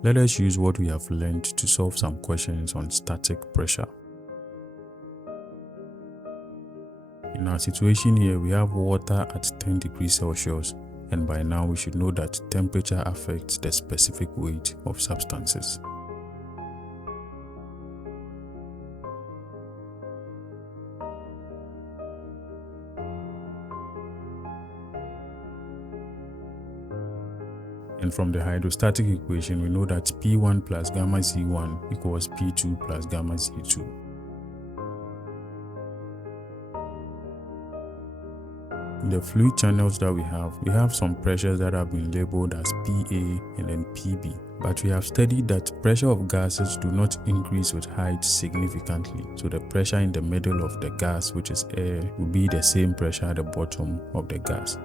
Let us use what we have learned to solve some questions on static pressure. In our situation here, we have water at 10 degrees Celsius, and by now we should know that temperature affects the specific weight of substances. And from the hydrostatic equation, we know that P1 plus gamma Z1 equals P2 plus gamma Z2. In the fluid channels that we have some pressures that have been labeled as PA and then PB. But we have studied that pressure of gases do not increase with height significantly. So the pressure in the middle of the gas, which is air, will be the same pressure at the bottom of the gas.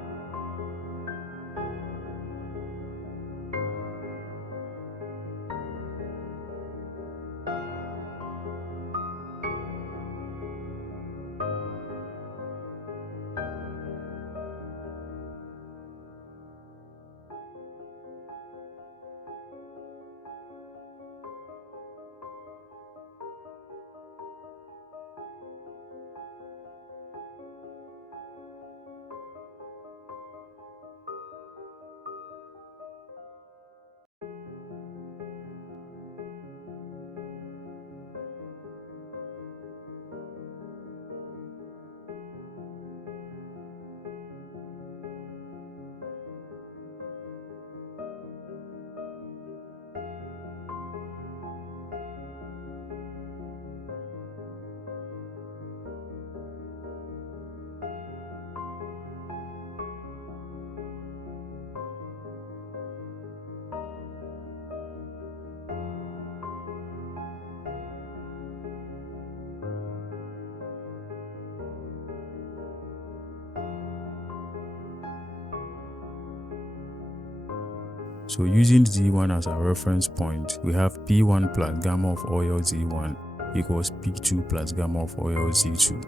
So using Z1 as our reference point, we have P1 plus gamma of oil Z1 equals P2 plus gamma of oil Z2.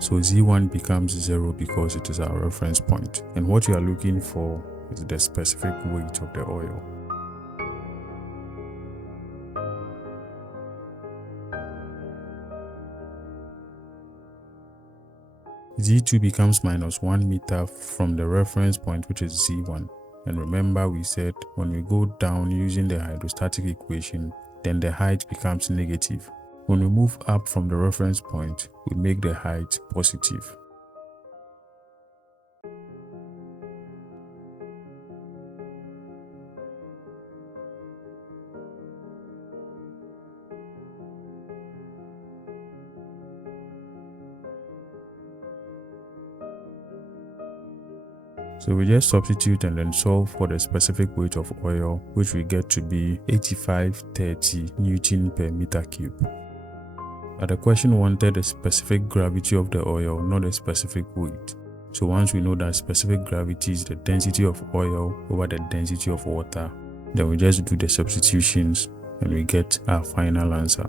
So Z1 becomes 0 because it is our reference point. And what we are looking for is the specific weight of the oil. Z2 becomes minus 1 meter from the reference point, which is Z1. And remember, we said when we go down using the hydrostatic equation, then the height becomes negative. When we move up from the reference point, we make the height positive. So we just substitute and then solve for the specific weight of oil, which we get to be 8530 Newton per meter cube. But the question wanted the specific gravity of the oil, not the specific weight. So once we know that specific gravity is the density of oil over the density of water, then we just do the substitutions and we get our final answer.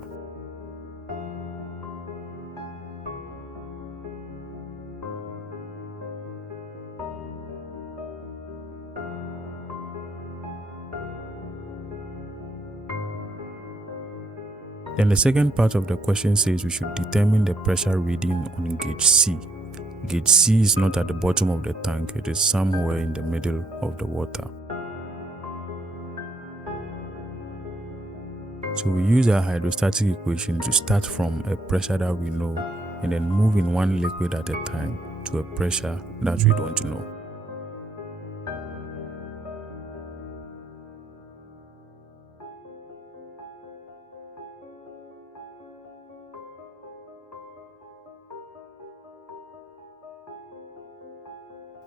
Then the second part of the question says we should determine the pressure reading on gauge C. Gauge C is not at the bottom of the tank, it is somewhere in the middle of the water. So we use our hydrostatic equation to start from a pressure that we know and then move in one liquid at a time to a pressure that we don't know.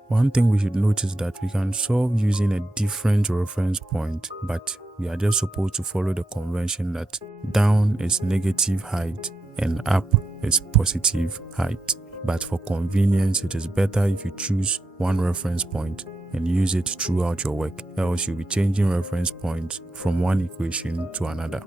One thing we should notice is that we can solve using a different reference point, but we are just supposed to follow the convention that down is negative height and up is positive height. But for convenience, it is better if you choose one reference point and use it throughout your work, else you'll be changing reference points from one equation to another.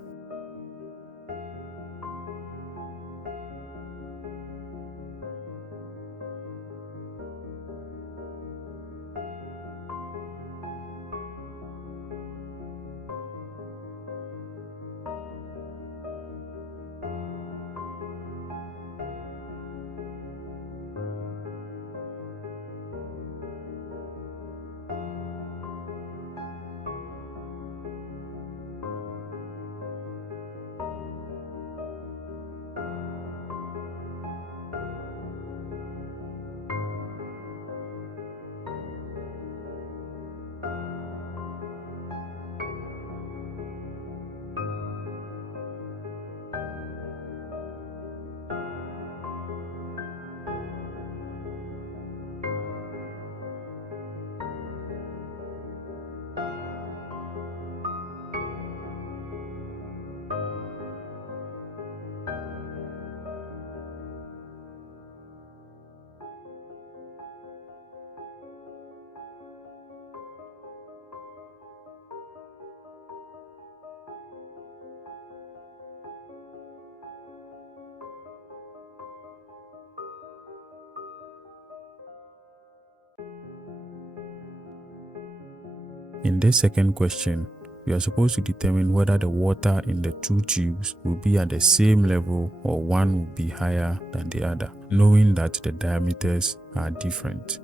In this second question, we are supposed to determine whether the water in the two tubes will be at the same level or one will be higher than the other, knowing that the diameters are different.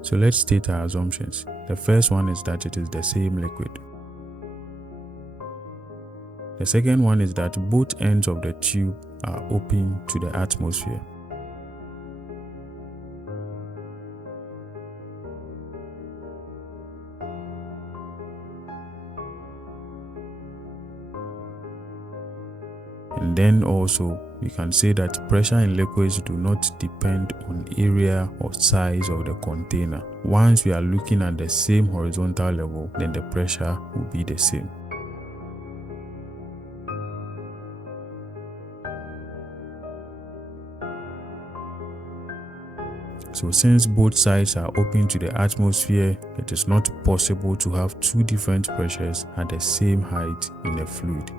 So let's state our assumptions. The first one is that it is the same liquid. The second one is that both ends of the tube are open to the atmosphere. And then also, we can say that pressure in liquids do not depend on area or size of the container. Once we are looking at the same horizontal level, then the pressure will be the same. So since both sides are open to the atmosphere, it is not possible to have two different pressures at the same height in a fluid.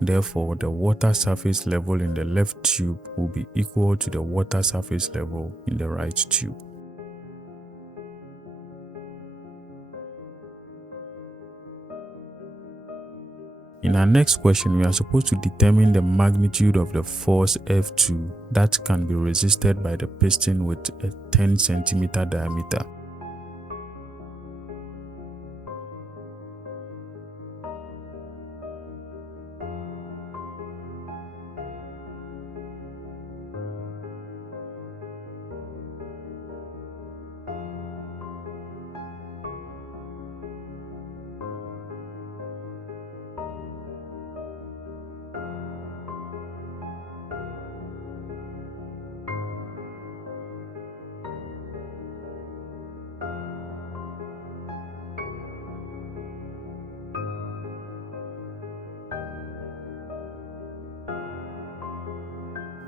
Therefore, the water surface level in the left tube will be equal to the water surface level in the right tube. In our next question, we are supposed to determine the magnitude of the force F2 that can be resisted by the piston with a 10 cm diameter.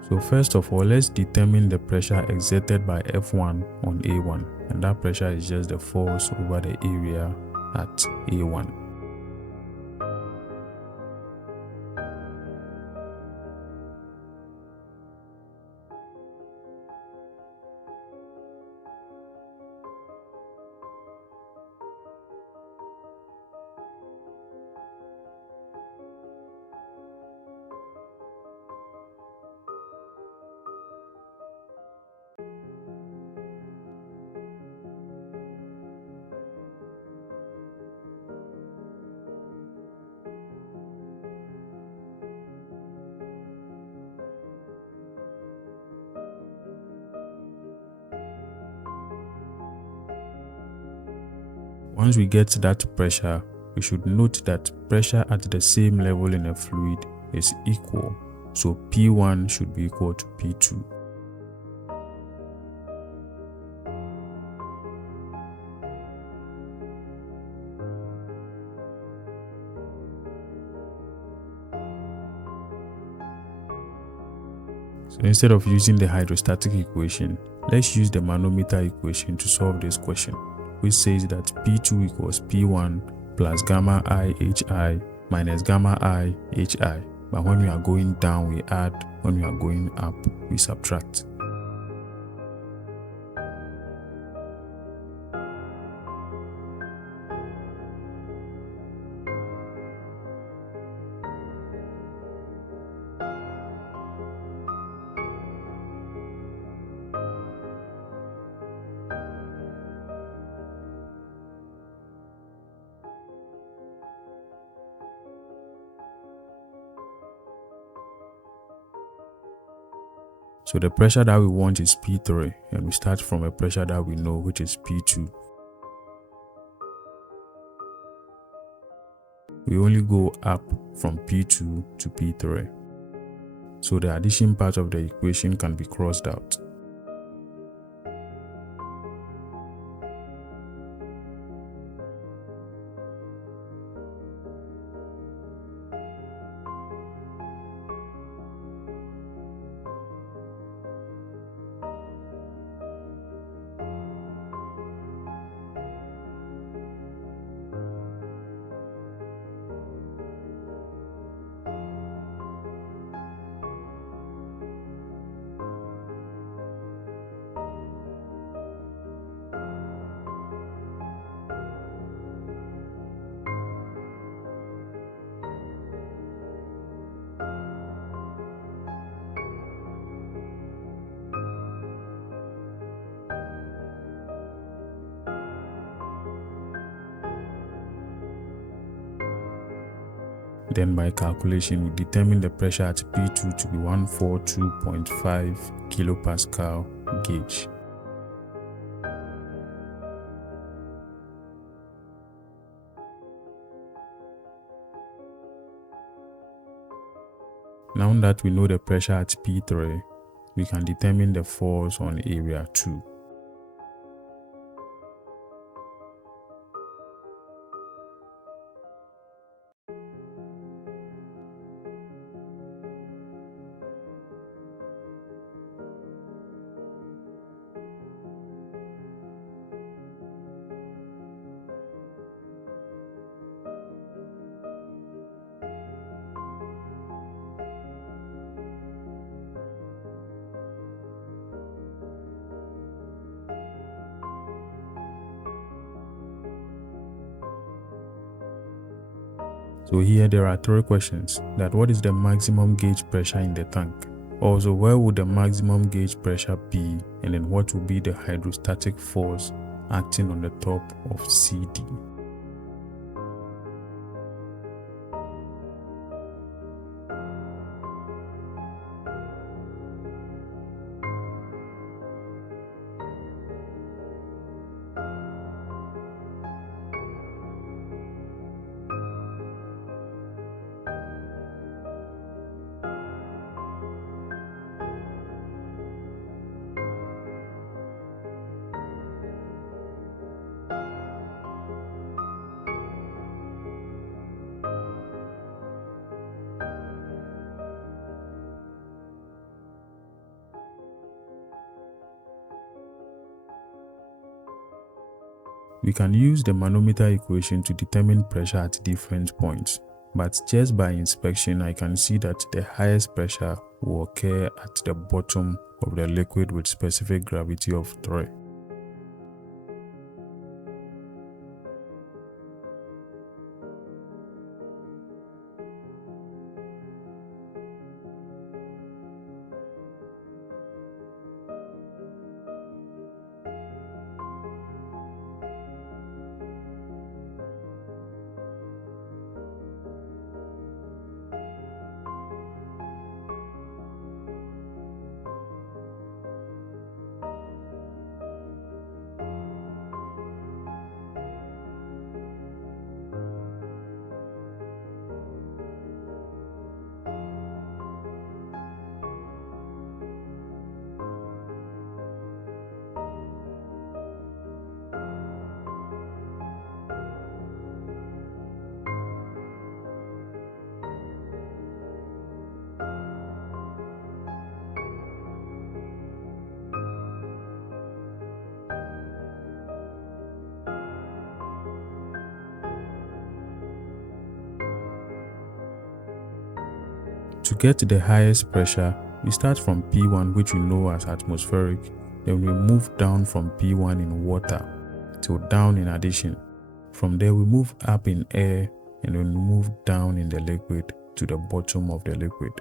So first of all, let's determine the pressure exerted by F1 on A1, and that pressure is just the force over the area at A1. Once we get that pressure, we should note that pressure at the same level in a fluid is equal, so P1 should be equal to P2. So instead of using the hydrostatic equation, let's use the manometer equation to solve this question, which says that P2 equals P1 plus gamma I HI minus gamma I HI. But when we are going down, we add. When we are going up, we subtract. So the pressure that we want is P3, and we start from a pressure that we know, which is P2. We only go up from P2 to P3. So the addition part of the equation can be crossed out. Then by calculation, we determine the pressure at P2 to be 142.5 kilopascal gauge. Now that we know the pressure at P3, we can determine the force on area 2. So here there are 3 questions. That what is the maximum gauge pressure in the tank? Also, where would the maximum gauge pressure be? And then what will be the hydrostatic force acting on the top of CD? We can use the manometer equation to determine pressure at different points, but just by inspection I can see that the highest pressure will occur at the bottom of the liquid with specific gravity of 3. To get the highest pressure, we start from P1, which we know as atmospheric, then we move down from P1 in water to down in addition. From there we move up in air and then we move down in the liquid to the bottom of the liquid.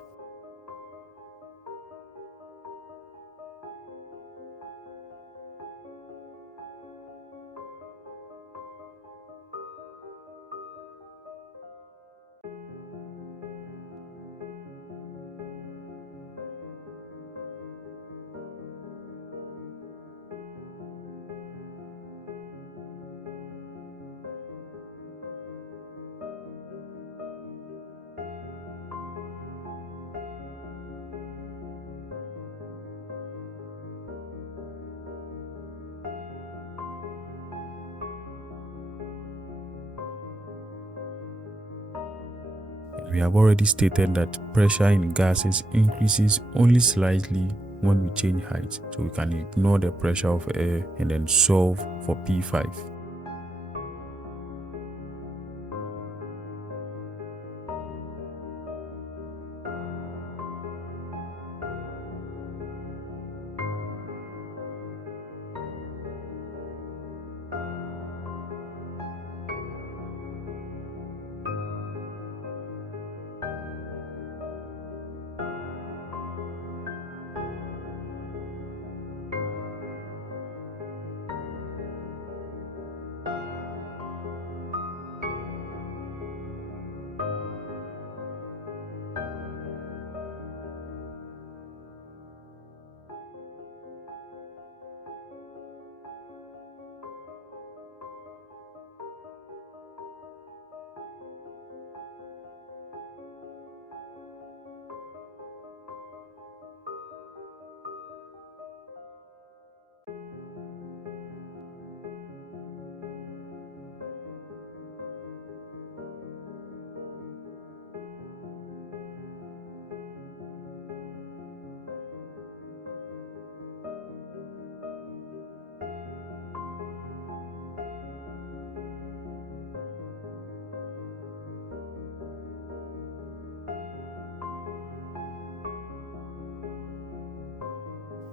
We have already stated that pressure in gases increases only slightly when we change height, so we can ignore the pressure of air and then solve for P5.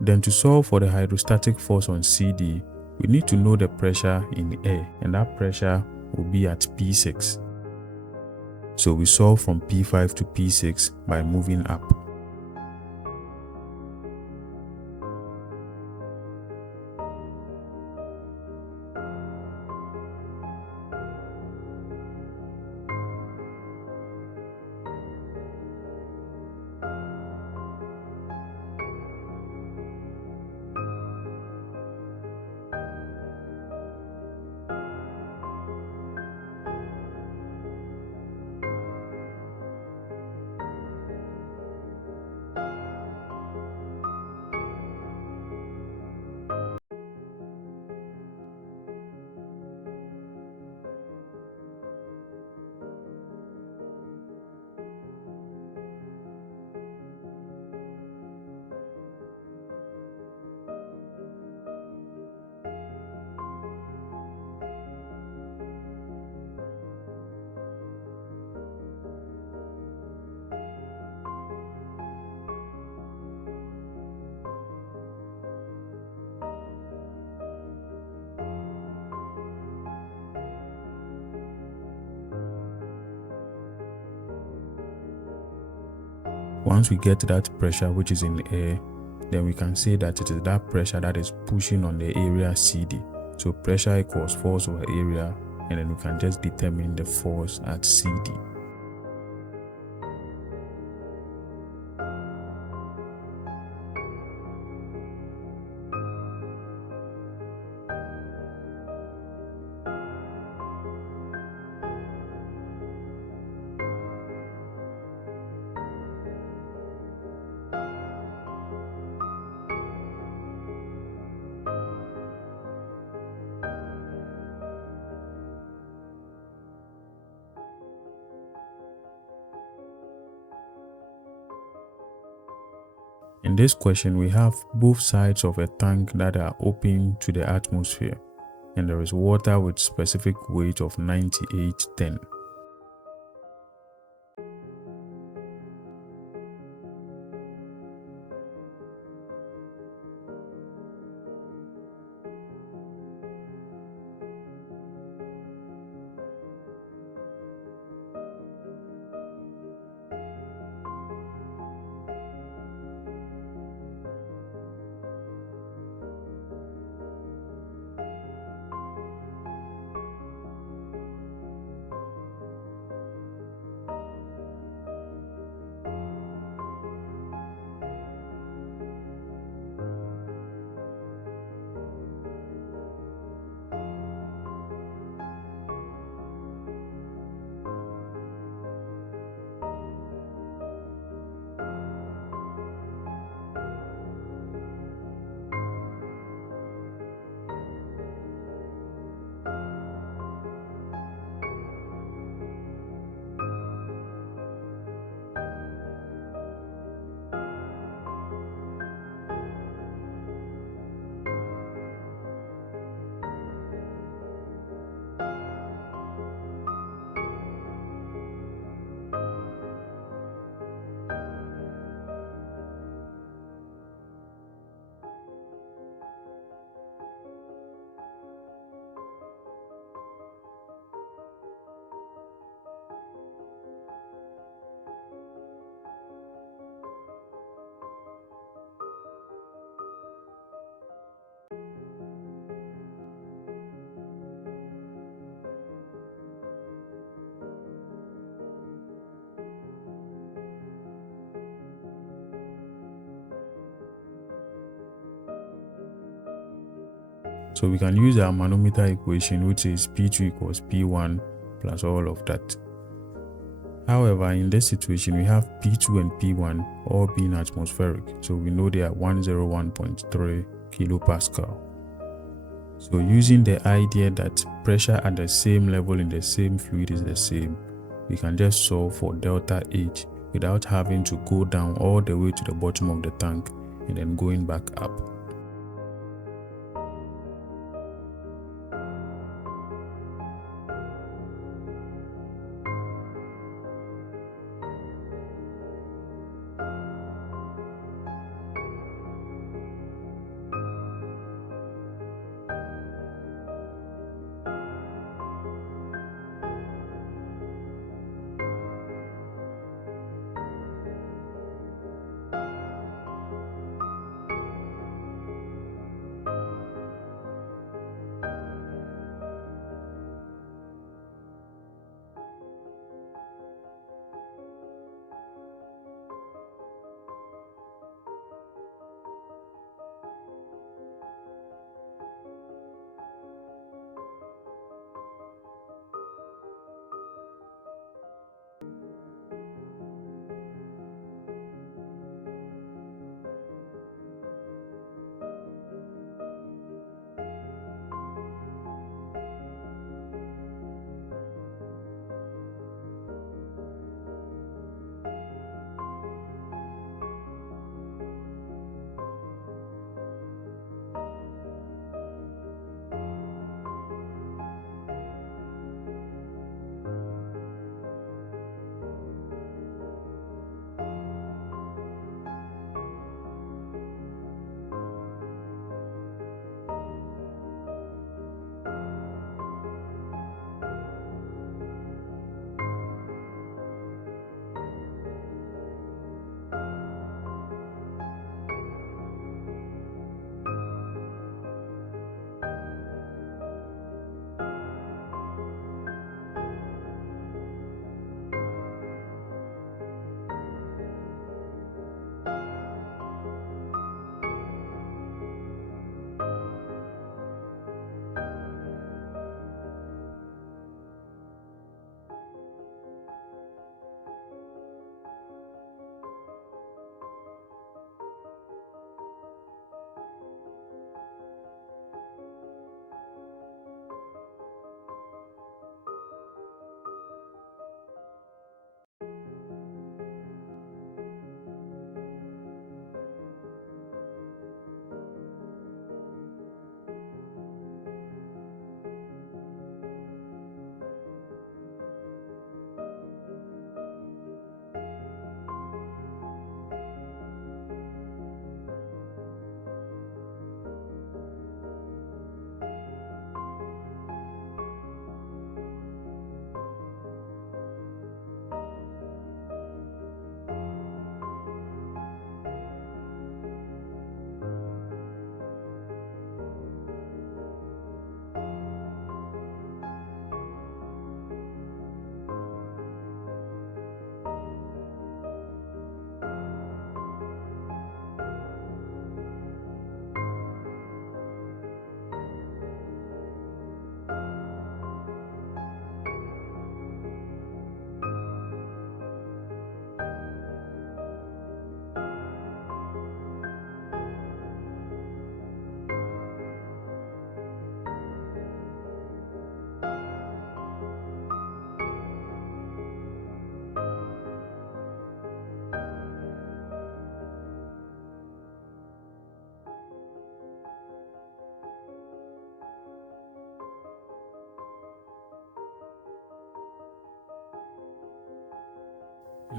Then to solve for the hydrostatic force on CD, we need to know the pressure in air, and that pressure will be at P6. So we solve from P5 to P6 by moving up. Once we get that pressure which is in air, then we can say that it is that pressure that is pushing on the area CD. So pressure equals force over area, and then we can just determine the force at CD. In this question, we have both sides of a tank that are open to the atmosphere, and there is water with specific weight of 9810. So we can use our manometer equation, which is P2 equals P1 plus all of that. However, in this situation, we have P2 and P1 all being atmospheric. So we know they are 101.3 kilopascal. So using the idea that pressure at the same level in the same fluid is the same, we can just solve for delta H without having to go down all the way to the bottom of the tank and then going back up.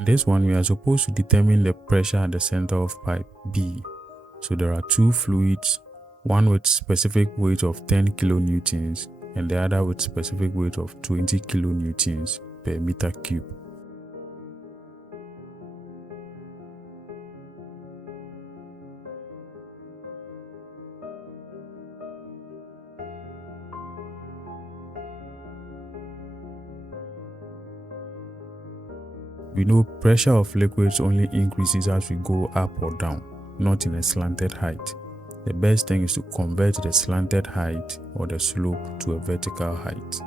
This one, we are supposed to determine the pressure at the center of pipe B. So there are two fluids, one with specific weight of 10 kilonewtons and the other with specific weight of 20 kilonewtons per meter cube. We know pressure of liquids only increases as we go up or down, not in a slanted height. The best thing is to convert the slanted height or the slope to a vertical height.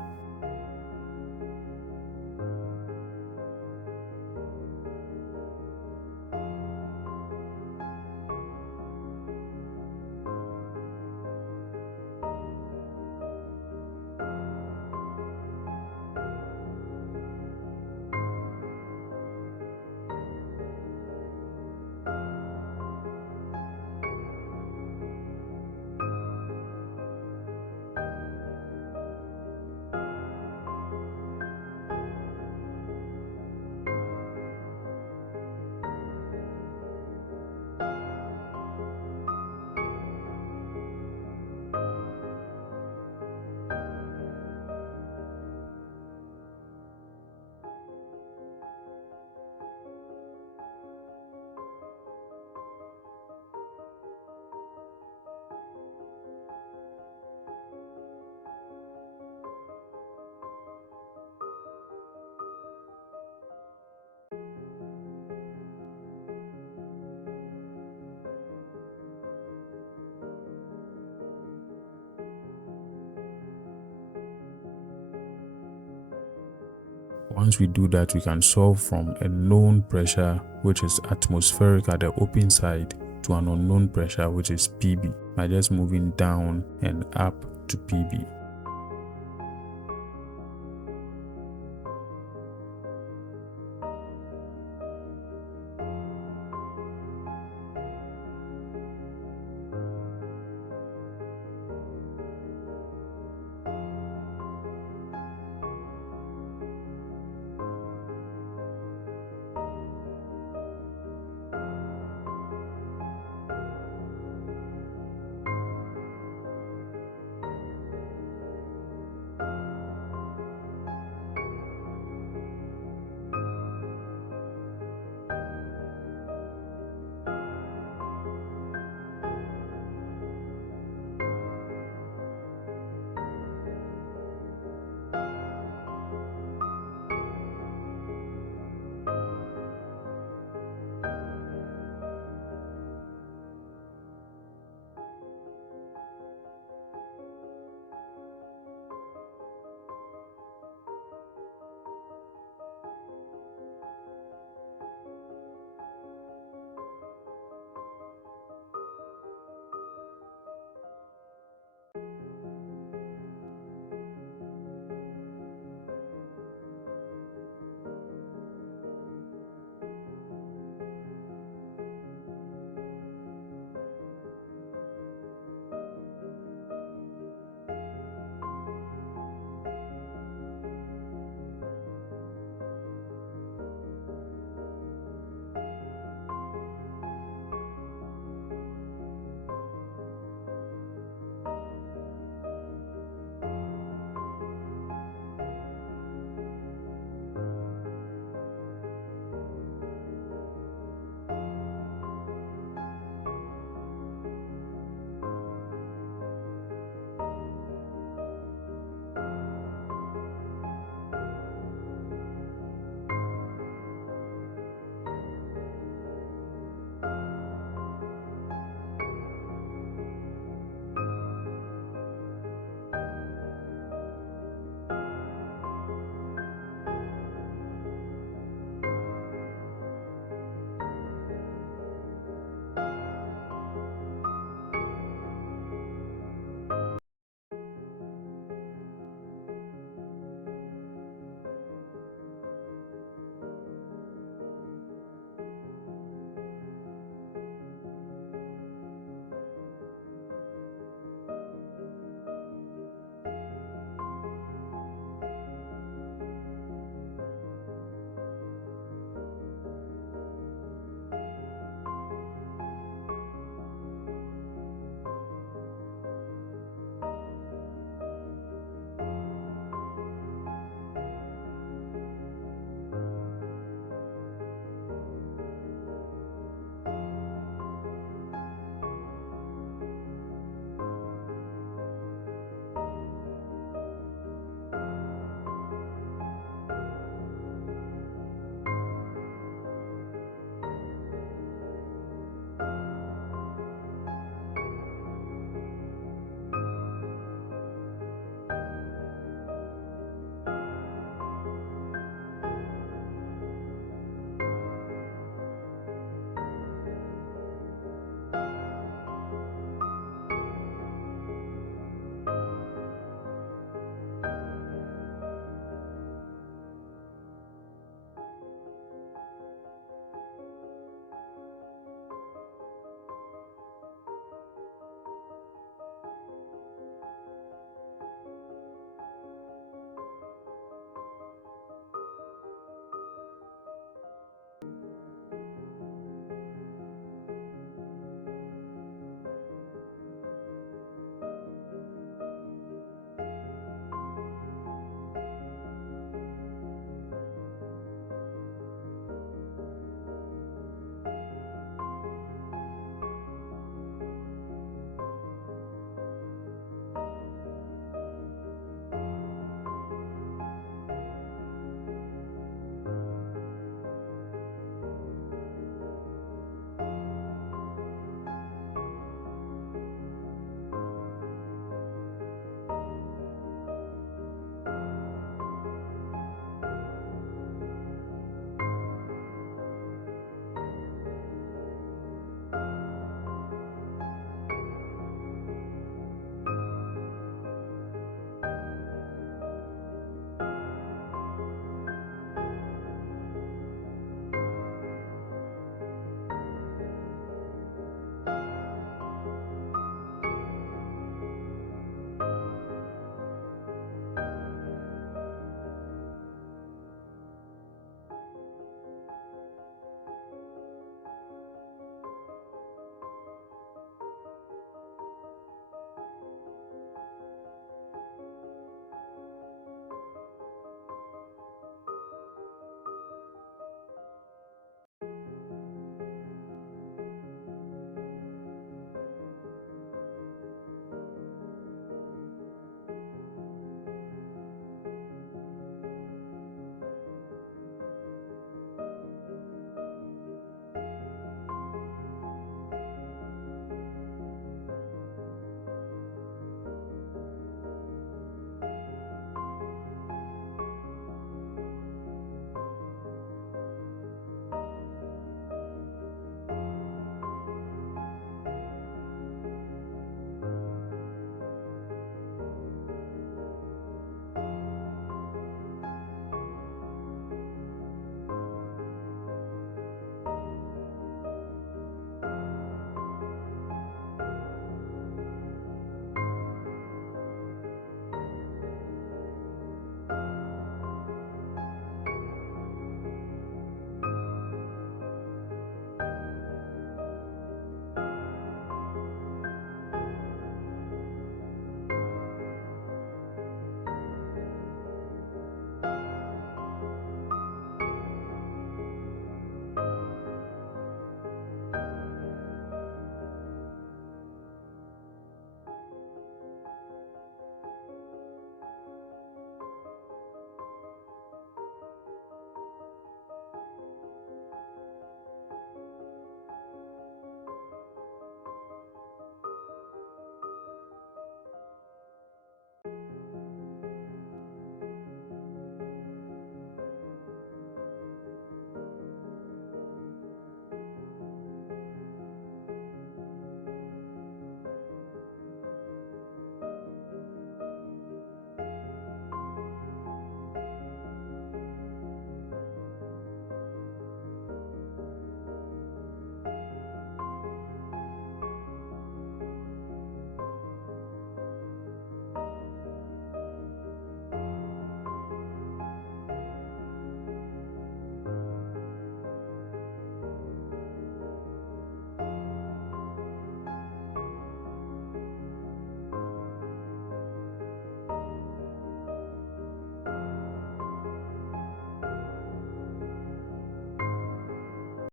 Once we do that, we can solve from a known pressure, which is atmospheric at the open side, to an unknown pressure, which is PB, by just moving down and up to PB.